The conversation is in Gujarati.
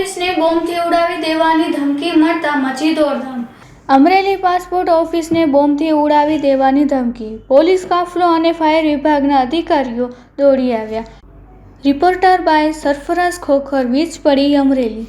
ઓફિસને બોમ્બથી ઉડાવી દેવાની ધમકી મળતા મચી દોડધામ। અમરેલી પાસપોર્ટ ઓફિસને બોમ્બથી ઉડાવી દેવાની ધમકી, પોલીસ કાફલો અને ફાયર વિભાગના અધિકારીઓ દોડી આવ્યા। રિપોર્ટર બાય સરફરાઝ ખોખર, વીજ પડી અમરેલી।